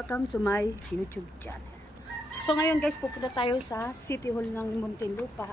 Welcome to my YouTube channel. So ngayon guys, pupunta tayo sa City Hall ng Muntinlupa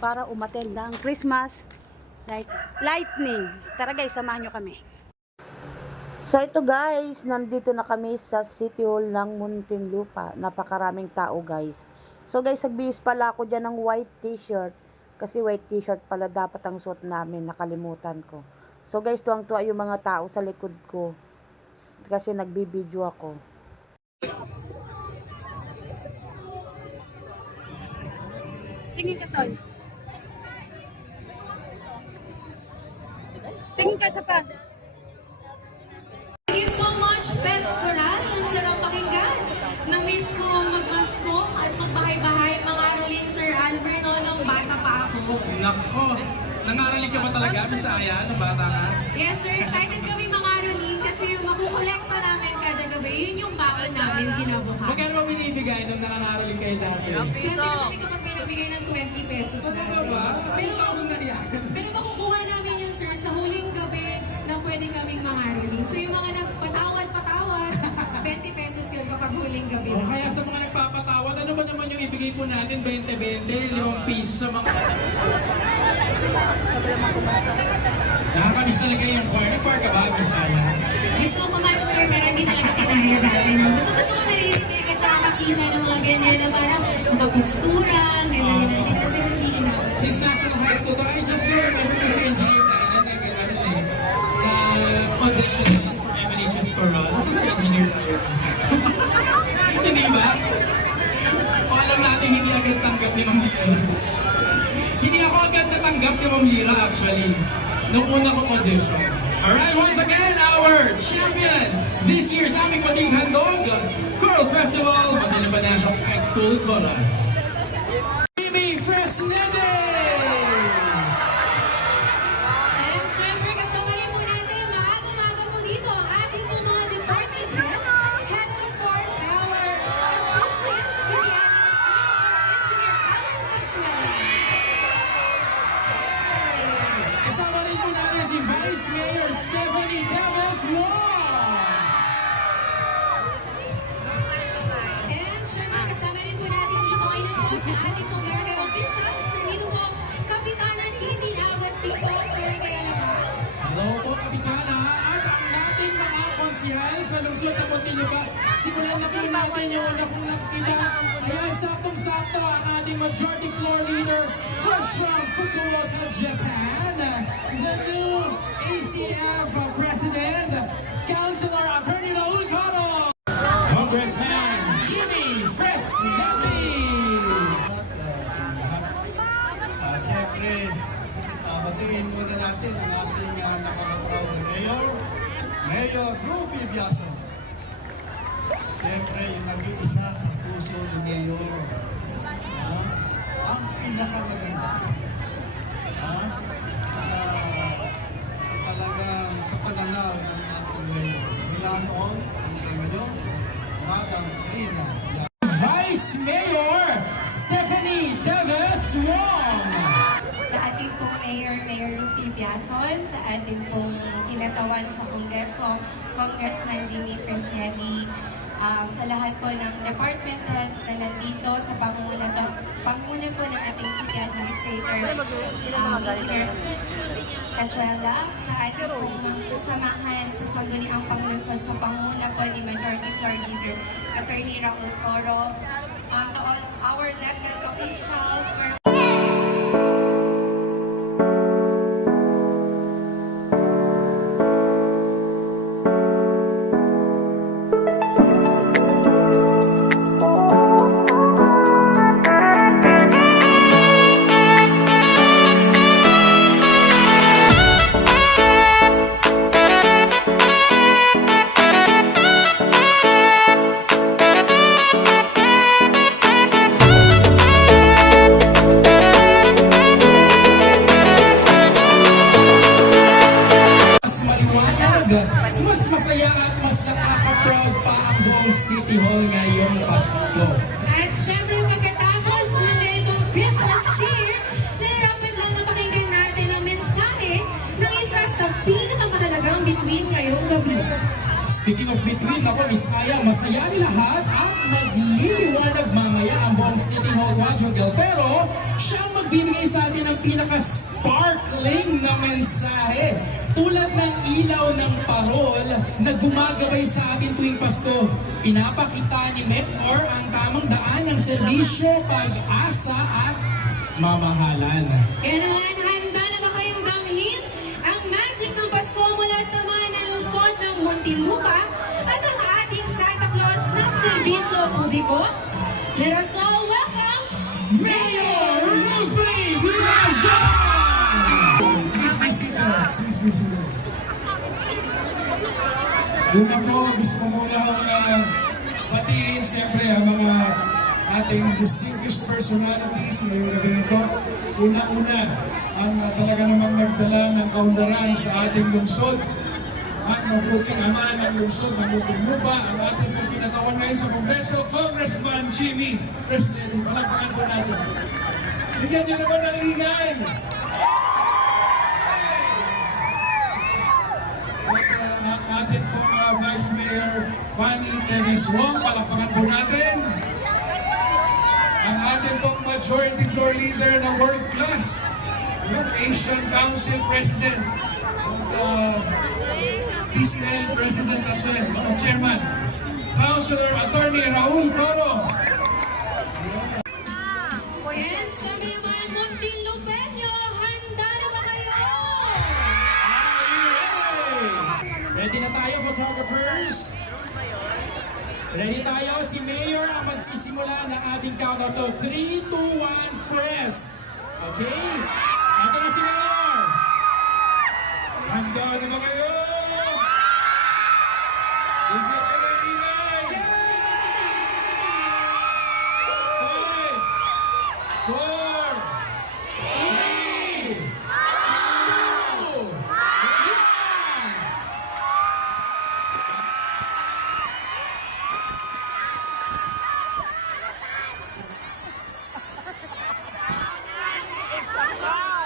para umattend ng Christmas lightning. Tara guys, samahan nyo kami. So ito guys, nandito na kami sa City Hall ng Muntinlupa. Napakaraming tao guys. So guys, nagbihis pala ako dyan ng white t-shirt. Kasi white t-shirt pala dapat ang suot namin, nakalimutan ko. So guys, tuwang-tuwa yung mga tao sa likod ko. Kasi nagbibideo ako. Tingin ka, Tol. Tingin ka sa pa. Thank you so much, Pets Coral. Ang sarap pakinggan. Na-miss ko magmasko at magbahay-bahay. Mga Aralin, Sir Alberno, nung bata pa ako. Nako, nangarali ka ba talaga, Bisaya, nung bata ka? Yes, sir. Excited kami mga Aralin kasi yung makukolekta namin kada gabi, yun yung baon namin kinabukasan. Magkano ba binibigay nung nangangarali kayo dati? Swerte na kami kapag may nagbigay ng 20 pesos na. Ano ba? Ano na yan? Pero makukuha namin yun, sir, sa huling gabi na pwede kaming mga Aralin. So yung mga nagpatawad, 20 pesos yun kapag huling gabi. O, kaya sa mga nagpapatawad, ano ba naman yung ibigay po natin? 20-20, 5 piso sa mga... Nakakamiss talaga yung choir. Nag-choir ka ba, Bisaya? Gusto ko man, sir, pero hindi talaga kinaya natin. Gusto ko naririnig at nakakakita ng mga ganyan na parang mapagpostura, ganyan na hindi natin nag-iinawat. Since National High School, I just remember to si Engineer Kailan audition for MNHS Coral. Kasi si Engineer Kailan. Hindi ba? O alam natin, hindi agad tanggap ni Ma'am Lira. Hindi ako agad natanggap ni Ma'am Lira actually. Nung una kong audition. Alright, once again, our champion this year's aming Mating Handog Coral Festival, Manila National High School, Coral. Amy Fresnede! And syempre, kasama rin po natin, maaga-maga po dito ang ating po mga department heads. And of course, our efficient city administrator, Engineer Alan Casuela. Kasama rin po natin si Vice Mayor Stephanie Teves Wong! And syempre, kasama rin po natin dito ngayon po sa ating pong barangay officials. Nandito po, Kapitanan Hindi Agustino, Barangay Alabang. Hello po, Kapitana! At ang nating mga konsihal sa lungsod ng Muntinlupa. Simulan na po natin yung una kong nakikita. Ayan, saktong-sakto ang ating majority floor leader, fresh from Fukuoka, Japan. The new ACF President, Councilor Attorney Raul Caro. Congressman Jimmy Fresnede. Siyempre, batiin muna natin ang ating nakaka-proud na Mayor Rufy Biason. Siyempre, yung nag-iisa sa puso ni Mayor. Ang pinakamaganda. Talagang sa pananaw ng ating Mayor. Mula noon, hanggang ngayon, Madam Rina Biason. Vice Mayor Stephanie Teves Wong. Sa ating pong Mayor Rufy Biason, sa ating pong kinatawan sa Kongreso, Congressman Jimmy Fresnede, sa lahat po ng department heads na nandito sa pangunguna po ng ating City Administrator, Engineer Cachela, sa ating pong kasamahan sa Sangguniang Panglusod sa pangunguna po ni Majority Floor Leader Attorney Raul Coro, to all our DepEd officials, mas masaya at mas nakaka-proud pa ang buong City Hall ngayong Pasko. at syempre pagkatapos ng ganitong Christmas cheer, nalapit lang na pakinggan natin ang mensahe ng isa sa pinakamahalagang bituin ngayong gabi. Speaking of between, ako, Miss Aya, masayain lahat at magliliwanag mamaya ang buong City Hall quadrangle. Pero, siya ang magbibigay sa atin ng pinaka-sparkling na mensahe. Tulad ng ilaw ng parol na gumagabay sa atin tuwing Pasko. Pinapakita ni Meteor ang tamang daan ng serbisyo, pag-asa at mamahalan. Kaya naman, handa na ba kayong damhin ang magic ng Pasko mula sa mga nalusod ng Muntinlupa at ang ating Santa Claus ng serbisyo publiko? Let us all welcome Mayor Rufy Vilazon! Please be seated. Please be seated. Una po, gusto ko muna batiin siyempre ang mga ating distinguished personalities ngayong gabi ito. Una-una, ang talaga namang nagdala ng kaunlaran sa ating lungsod. Ang mabuting ama ng lungsod, ng Muntinlupa, ang ating pong pinagawa ngayon sa Kongreso, Congressman Jimmy Presley. Palagpakan po natin. Bigyan niyo naman ng ingay! At ang ating pong Vice Mayor Fanny Tevis Wong, palakpakan po natin. Ang ating pong Majority Floor Leader na World Class, yung Asian Council President, at PCL President as well, Chairman, Councilor Attorney Raul Coro. and syempre mga Muntinlupeño, handa na ba kayo? Ready na tayo, photographers? Ready tayo, si Mayor ang magsisimula ng ating countdown. So, 3, 2, 1, press! Okay? Ito na si Mayor! Handa na ba kayo? Bigyan ka ng ingay! 5, 4, 3, 2, 1!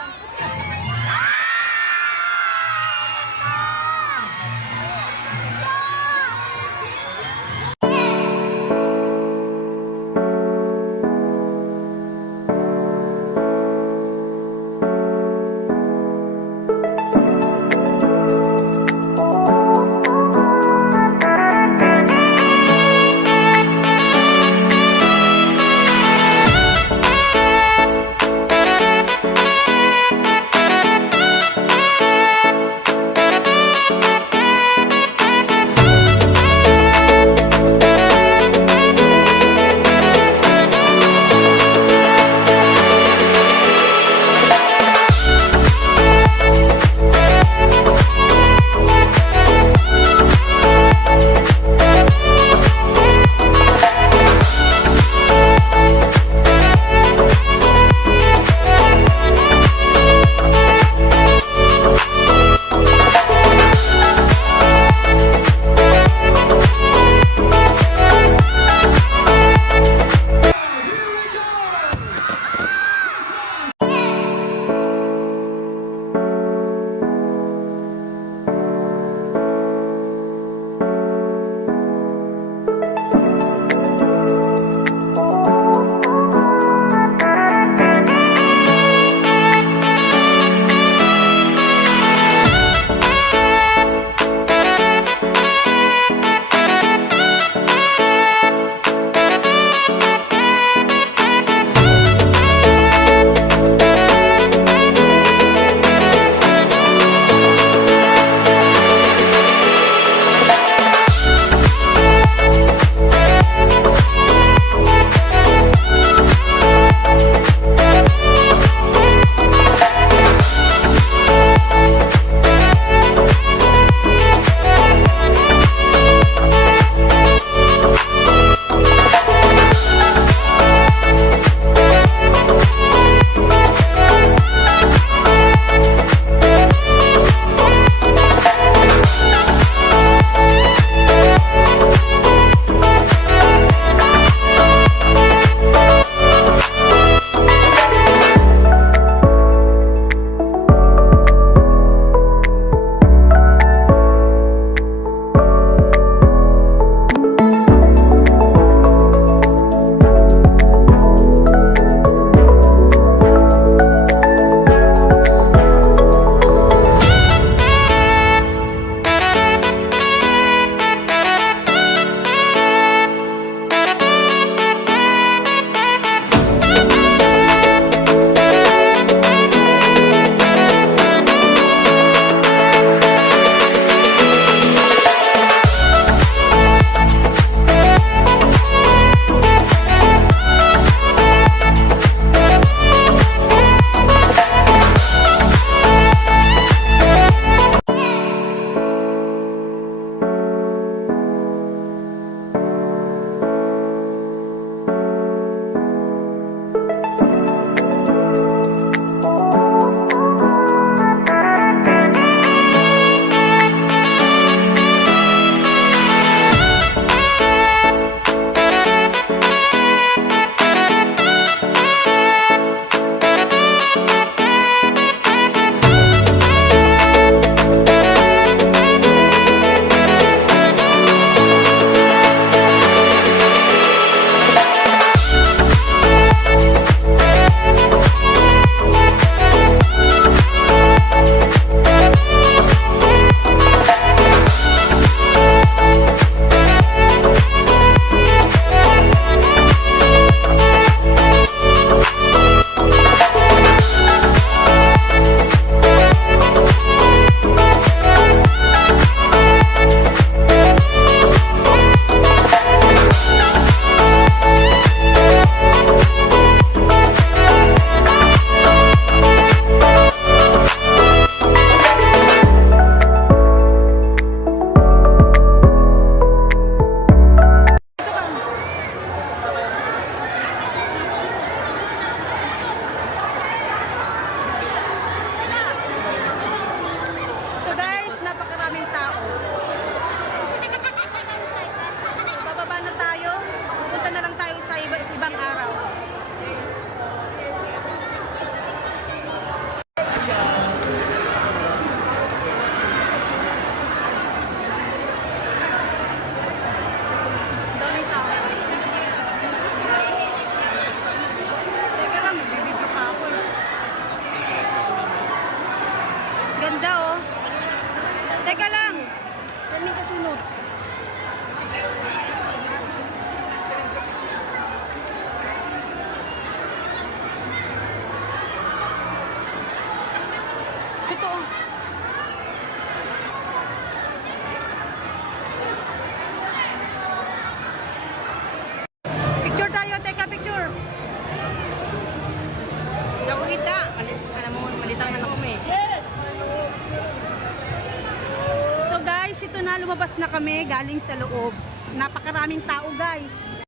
lumabas na kami galing sa loob. Napakaraming tao guys.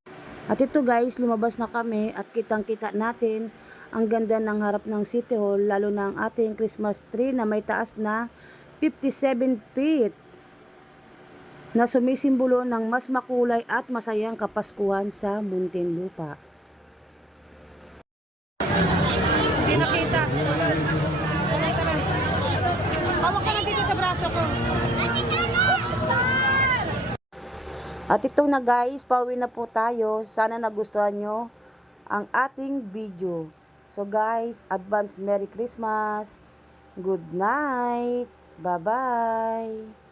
At ito guys, lumabas na kami at kitang-kita natin ang ganda ng harap ng City Hall, lalo na ang ating Christmas tree na may taas na 57 feet na sumisimbolo ng mas makulay at masayang Kapaskuhan sa Muntinlupa. Hindi nakita. Hawak ka na dito sa braso ko. At ito na guys, pauwi na po tayo. Sana nagustuhan nyo ang ating video. So guys, advance Merry Christmas. Good night. Bye-bye.